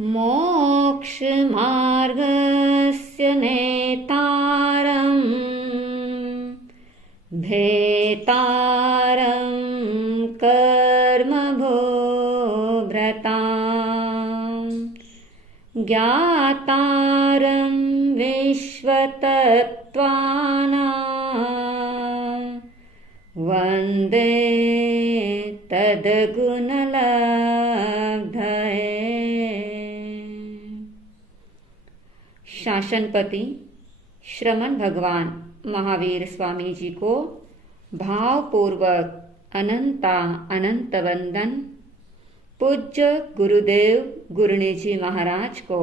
मोक्षमार्गस्य नेतारं भेतारं कर्मभोभ्रतां ज्ञातारं विश्वतत्त्वानां वन्दे तद्गुणलब्धये। शासनपति श्रमण भगवान महावीर स्वामी जी को भावपूर्वक अनंत वंदन। पूज्य गुरुदेव गुरुनी जी महाराज को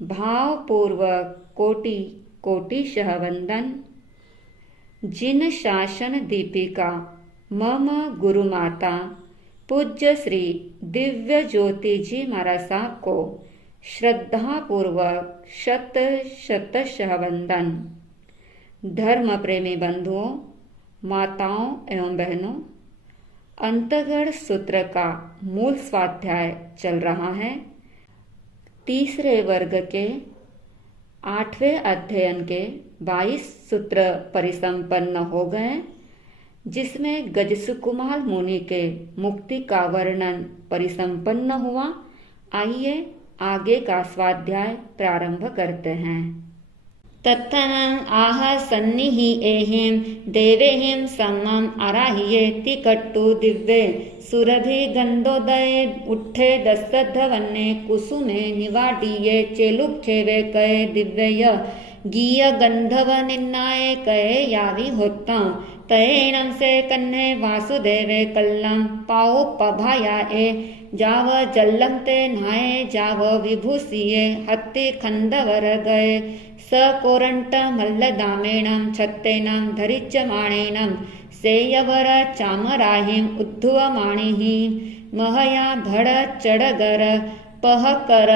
भावपूर्वक कोटि कोटिशः वंदन। जिन शासन दीपिका मम गुरुमाता पूज्य श्री दिव्य ज्योति जी महाराज साहब को श्रद्धापूर्वक शतशः वंदन। धर्म प्रेमी बंधुओं, माताओं एवं बहनों, अंतगढ़ सूत्र का मूल स्वाध्याय चल रहा है। तीसरे वर्ग के 8वें अध्ययन के 22 सूत्र परिसंपन्न हो गए, जिसमें गजसुकुमार मुनि के मुक्ति का वर्णन परिसंपन्न हुआ। आइए आगे का स्वाध्याय प्रारंभ करते हैं। तत्थनं आह सन्निः एहिं देवेहिं समं आराह्येति कट्टु दिव्ये सुरभि गंधोदये उठे दशधवन्ने कुसुमे निवाडिये चेलुक्षेवे कये दिव्यय गीय गंधव निन्नाये कये यावि होत्ता तयेणं से कन्ने वासुदेवे कल्लं पाओ पभायाए जाव जल्लं ते नाये जाव विभूषिये हत्ति खंदवर गए स कोरंट मल्लदामेणं छत्तेनं धरिच्यमाणेनं सेयवर चामराहिं उद्धुवमाणिः महया भड चडगर पहकर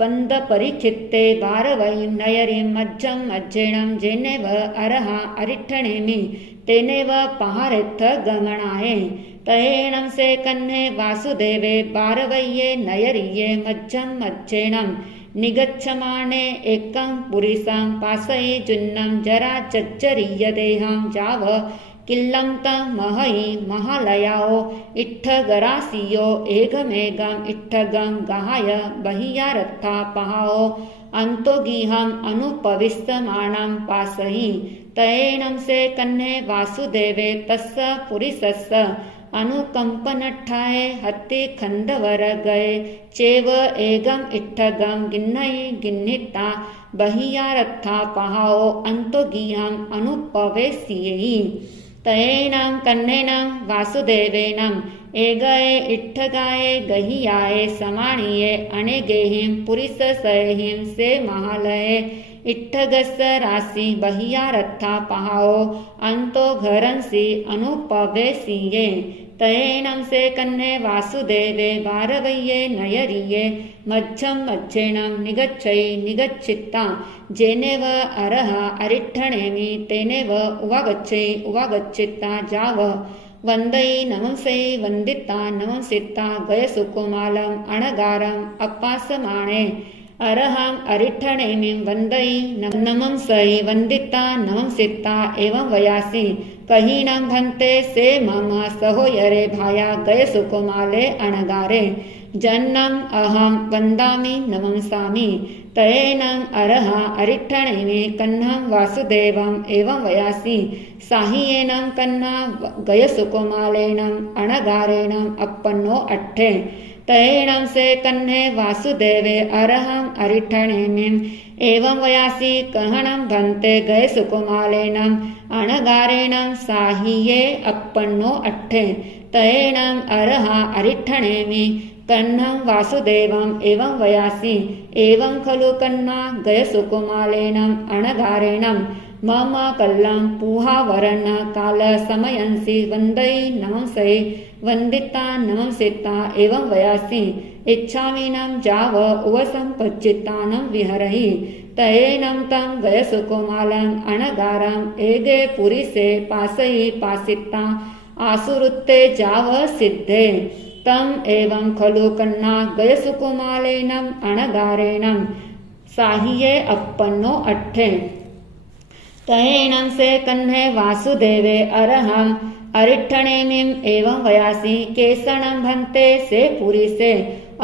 बंद परिचित्ते वारवयीं नयरीं मज्जं मज्जेणं जेनेव अरहा अरिठणेमि तेनेव पहारेत्थ गमनाये तयेणं से कन्ने वासुदेवे वारवय्ये नयरिये मज्जं मज्जेणं निगच्छमाने एकं पुरीसां पासयि जुन्नं जरा चच्चरीय देहं जाव किल्लं तं महयि महालयाओ इट्ठगरासियो एगमेगं इट्ठगं गहाय बहियारत्था पहाओ अंतोगीहं अनुपविस्तमानं पासयि तयेणं से कन्ने वासुदेवे तस्य पुरीसस्य अनुकंपनठाये हत्ति खंडवर गए चेव एगम इट्ठगम गिन्नयि गिन्निता बहियारत्था पहाओ अंतोगीहं अनुपवेस्येयि तयेणं कन्नेनं वासुदेवेनं एगये इट्ठगाये गहियाये समाणिये अनेगेहिं पुरीससयहिं से महालये इट्ठगस्य राशि बहियारत्था पहाओ अंतो घरंसि अनुपवेसिये तयेणं से कन्ने वासुदेवे वारवय्ये नयरिये मज्जं मज्जेणं निगच्छयि निगच्छित्ता जेनेव अरह अरिठणेमि तेनेव उवागच्छित्ता जाव वन्दयि नमंसयि वन्दिता नमंसिता गयसुकुमालम् अणगारम् अपासमाणे अरहं अरिठणेमिं वन्दयि नमंसयि वन्दिता नमंसिता एवं वयासि कहीनं भन्ते से मम सहोयरे भाया गयसुकुमाले अणगारे जन्नम् अहं वन्दामि नमंसामि तयेनं अरह अरिठणेमि कन्नं वासुदेवम् एवं वयासि साहियेनं कन्ना गयसुकुमालेनं अणगारेणम् अपन्नो अट्ठे तयेणं से कन्ने वासुदेवे अरहं अरिठणेमिं एवं वयासि कहणं भन्ते गयसुकुमालेनं अणगारेणं साहिये अपन्नो अट्ठे तयेणं अरह अरिठणेमि कन्नं वासुदेवम् एवं वयासि एवं खलु कन्ना गयसुकुमालेनं अणगारेणं मम कल्लं पुहावरण काल समयंसि वन्दयि नमंसयि वन्दिता नमंसिता एवं वयासि इच्छामीनं जाव उवसंपच्चित्तानं विहरहि तयेनं तं गयसुकुमालम् अणगारम् एगे पुरीसे पासयि पासिता आसुरुत्ते जाव सिद्धे तम एवं खलु कन्ना गयसुकुमालेनम अणगारेणम साहिये अपन्नो अट्ठे तयेणं से कन्हे वासुदेवे अरहम अरिठणेमिम एवं वयासी केसणं भन्ते से पुरी से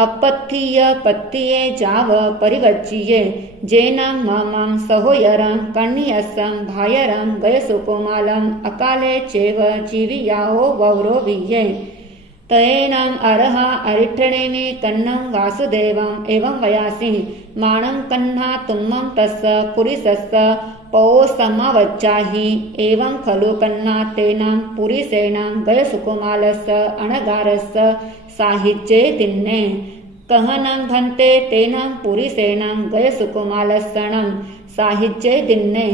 अपत्थीय पत्तिये जाव परिवच्चिये जेनं ममं सहोयरं कन्यसं भायरं गयसुकुमालम् अकाले चेव जीवियाहो वौरोविये तयेनम् अर्ह अरिठणेमि कन्नं वासुदेवम् एवं वयासि माणं कन्हा तुम्मं तस्य पुरिसस्य पौसमावच्चाहि एवं खलु कन्ना तेन पुरिसेनं गयसुकुमालस्य अणगारस्य साहित्ये दिन्ने कहनं भन्ते तेन पुरिसेनं गयसुकुमालस्सणं साहित्ये दिन्ने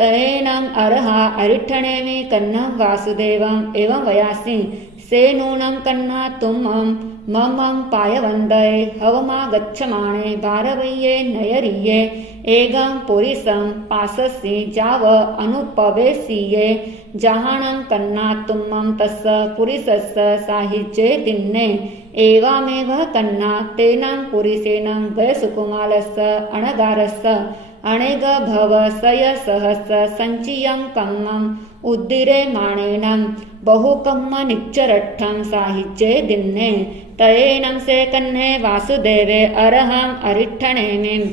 तयेनम् अर्ह अरिठणेमि कन्नं वासुदेवम् एवं वयासि से नूनं कन्ना तुम्मं ममं पायवन्दये हवमा गच्छमाणे भारवय्ये नयरिये एगं पुरिसं पाससि जाव अनुपवेशिये जहाणं कन्ना तुम्मं तस्य पुरिसस्य साहित्ये दिन्ने एवमेव कन्ना तेनं पुरिसेनं गयसुकुमालस्य अणगारस्य अणेग भव सय सहस्र संचियं कम्मम् उद्दिरे माणेनं बहुकम्म निच्चरट्ठं साहित्ये दिन्ने तयेनं से कन्हे वासुदेवे अरहं अरिठणेमिम्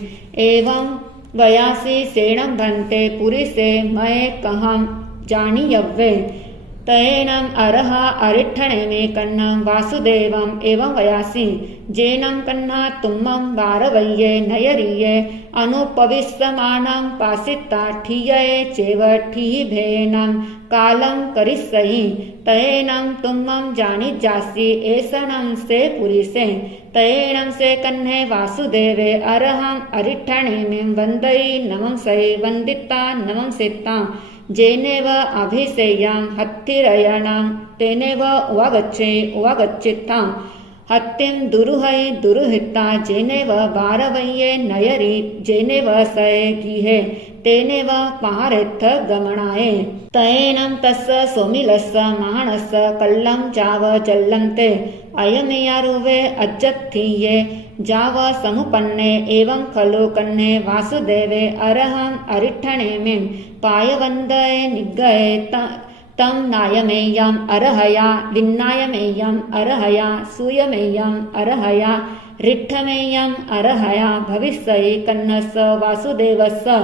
एवं वयासि सेणं भन्ते पुरिसे मये कहं जानीयव्ये तयेनम् अर्ह अरिठणेमि कन्नं वासुदेवम् एवं वयासि जेनं कन्ना तुम्मं वारवय्ये नयरिये अनुपविश्यमानं पासिता ठीयये चेव ठीभेनं कालं करिष्यहि तयेनं तुम्मं जानिजासि एषणं से पुरिसे तयेनं से कन्हे वासुदेवे अरहं अरिठणेमिं वन्दयि नमंसै वन्दिता नमंसिता जेनेव अभिसेयं हत्तिरयणं तेनेव उवागच्छिता हत्तिं दुरुहै दुरुहिता जेनेव वारवय्ये नयरि जेनेव सये गीहे तेनेव पारेत्थ गमनाये तयेनं तस्य सोमिलस्य महाणस्य कल्लं जाव जल्लन्ते अयमेयारुवे अज्जत्थीये जाव समुपन्ने एवं खलु कन्हे वासुदेवे अरहं अरिठणेमिं पायवन्दये निग्गये तं नायमेयम् अर्हया विन्नायमेयम् अर्हया सूयमेयम् अर्हया रिट्ठमेयम् अर्हया भविष्यति कन्नस्य वासुदेवस्य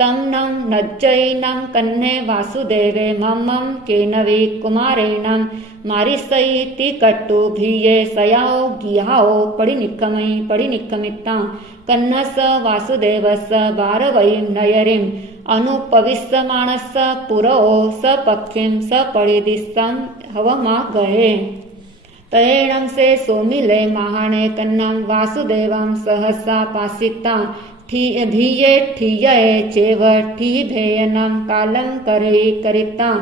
तं नं नज्जयिनं कन्हे वासुदेवे मम्मं केनवि कुमारेण मारिष्यति कट्टुभिये सयाओ गिहाओ पडिनिक्कमिता कन्नस्य वासुदेवस्य वारवयीं नयरिम् अनुपविश्यमाणस्य पुरो सपक्षिं सपरिदिशं हवमा गये तयेणं से सोमिले महाणे कन्नं वासुदेवं सहसा पासिता धीये ठीयये चेव ठीभेयनं कालं करिता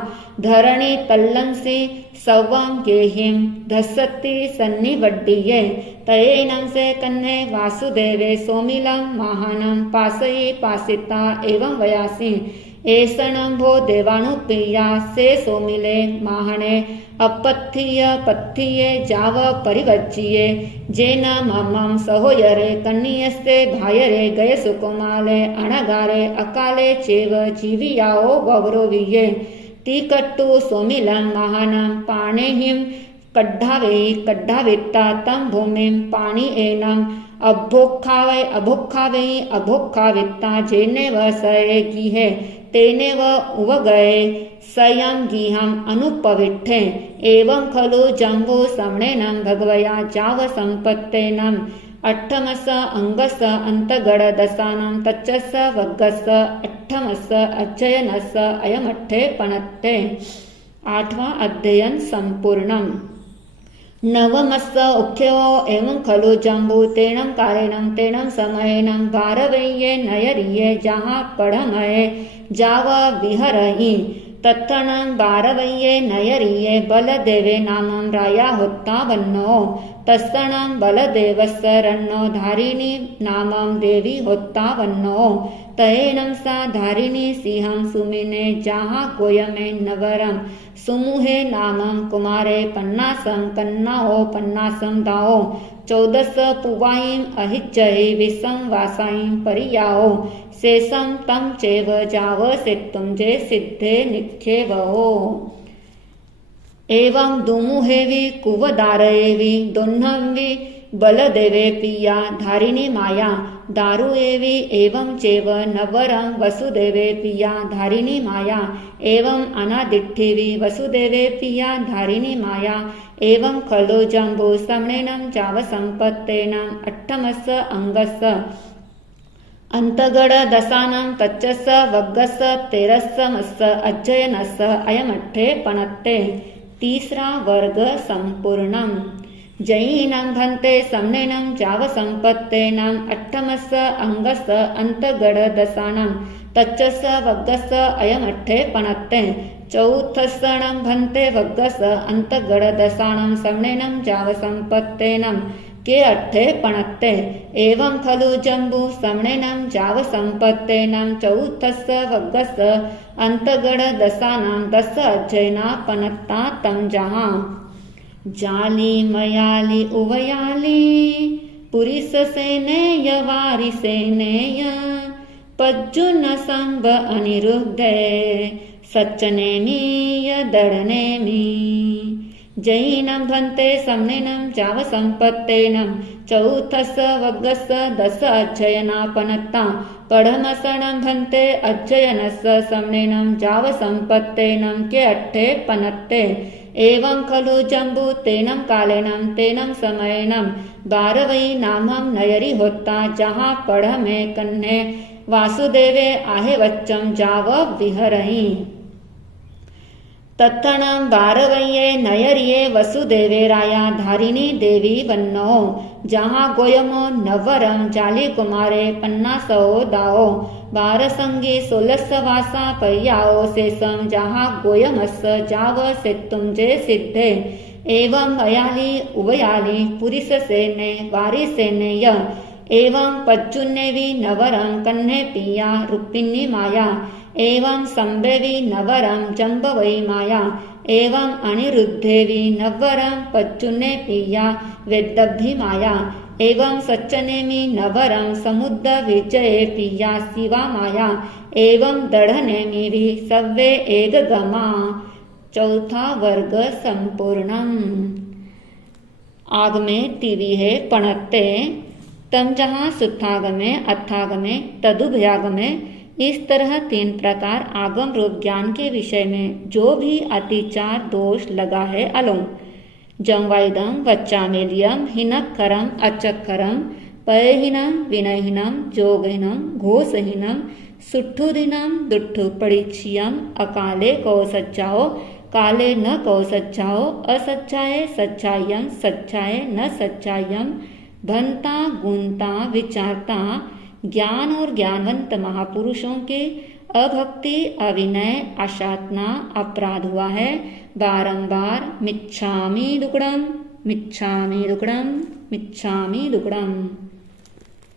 धरणी तल्लंसि सवं गेहिं धस्सति सन्निवड्डिये तयेनं से कन्हे वासुदेवे सोमिलं महानं पासयि पासिता एवं वयासि एषणं भो देवानुप्रिया से सोमिले महाणे अपत्थीय पत्थीये जाव परिवच्चिये जेन ममं सहोयरे कन्यस्ते भायरे गयसुकुमाले अणगारे अकाले चेव जीवियाओ ववरोविये तीकट्टु सोमिलं महानं पाणेहिं कड्ढावित्ता तं भूमिं पाणिएनं अभोक्खावित्ता जेनेव सये गीहे तेनेव उवगये सयं गीहम् अनुपविट्ठे एवं खलु जम्बू श्रवणेन भगवया जाव सम्पत्तेनम् अट्ठमस अंगस अंतगडदसानं तच्चस वग्गस अट्ठमस अज्जयनस अयमट्ठे पणत्ते 8वां अध्ययन संपूर्णम् नवमस्य उख्यो एवं खलु जम्बू तेनं कालेनं तेनं समयेनं भारवय्ये नयरिये जहाँ पढ़मये जाव विहरहि तत्थणं बारवय्ये नयरिये बलदेवे नामं राया होत्ता वन्नो तत्सणं बलदेवस्य रण्णो धारिणी नामं देवी होत्ता वन्नो तयेनं सा धारिणी सिंहं सुमिने जहाँ गोयमे नवरम सुमुहे नामं कुमारे पन्नासं कन्नाओ पन्नासं दाओ 14 पुवाईं अहिच्चहि विसं वासाईं परियाओ शेषं तं चैव जाव सेत्तुं जे सिद्धे निख्येवो एवं दुमुहेवि कुवदारयेवि दोह्नंवि बलदेवे पिया धारिणी माया दारुएवि एवं चैव नवरं वसुदेवे पिया धारिणी माया एवं अनादिठ्ठिवि वसुदेवे पिया धारिणी माया एवं खलु जम्बू समणेनं चावसम्पत्तेनं अट्ठमस्य अंगस्य अंतगड़ दसानं तच्चस्य वग्गस्य तेरस्य मस्य अज्जयनस्य अयमट्ठे पणत्ते तीसरा वर्ग संपूर्णम जयीनं भन्ते समनेनं चावसम्पत्तेनं अट्ठमस्य अंगस्य अंतगड़ दसानं तच्चस्य वग्गस्य अयमट्ठे पणत्ते चौथस्सणं भन्ते वग्गस्य अंतगड़ दसानं समनेनं चावसम्पत्तेनं के अट्ठे पणत्ते एवं खलु जम्बू समणेनं जावसम्पत्तेनं चौथस्य वग्गस्य अंतगड़ दसानां 10 अज्जयना पणत्ता तं जहाँ जाली मयाली उवयाली पुरिस सेनेय वारि सेनेय पज्जुन संब अनिरुद्धे सच्चनेमीय दड़नेमी जयीनं भन्ते समनेनं चावसम्पत्तेनं चौथस्य वग्गस्य 10 अज्जयना पणत्ता पढमसणं भन्ते अज्जयनस्य समनेनं जावसम्पत्तेनं के अट्ठे पणत्ते एवं खलु जम्बू तेनं कालेनं तेनं समयेनं बारवई नामं नयरी होता जहाँ पढ़ में कन्ने वासुदेवे आहे वच्चम जाव विहरही तत्थणं बारवय्ये नयरिये वसुदेवे राया धारिणी देवी वन्नो जहाँ गोयमो नवरम जाली कुमारे 50 दाओ बारसंगी 16 वासा पय्याओ शेषम जहाँ गोयमस जाव सेत्तुं जे सिद्धे एवं अयाली उवयाली पुरिस सेने वारी सेनेय एवं पज्जुन्नेवि नवरं कन्ने पिया रुक्मिणी माया एवं संबेवि नवरं जम्बवै माया एवं अनिरुद्धेवि नवरं पज्जुने पिया वेद्दब्धि माया एवं सच्चनेमि नवरं समुद्र विजये पिया शिवा माया एवं दढ़नेमि भी सव्वे एकगमा चौथा वर्ग संपूर्णम आगमे तिवि है पणत्ते तम जहाँ सुत्थागमे अर्थागमे तदुभयागमे इस तरह 3 प्रकार आगम रूप ज्ञान के विषय में जो भी अतिचार दोष लगा है अलोम जंवाइदम वच्चामेलियम हिनक्खरम अचक्खरम पयहीनम विनयहीनम जोगहीनम घोषहीनम सुट्ठुदीनम दुट्ठु परीक्षियम अकाले कौ सच्चाओ काले न कौ सच्चाओ असच्चाए सच्चायम सच्चाए न सच्चायम भनता गुणता विचारता ज्ञान और ज्ञानवंत महापुरुषों के अभक्ति अविनय अशातना अपराध हुआ है बारंबार मिच्छामि दुक्कडम मिच्छामि दुक्कडम मिच्छामि दुक्कडम।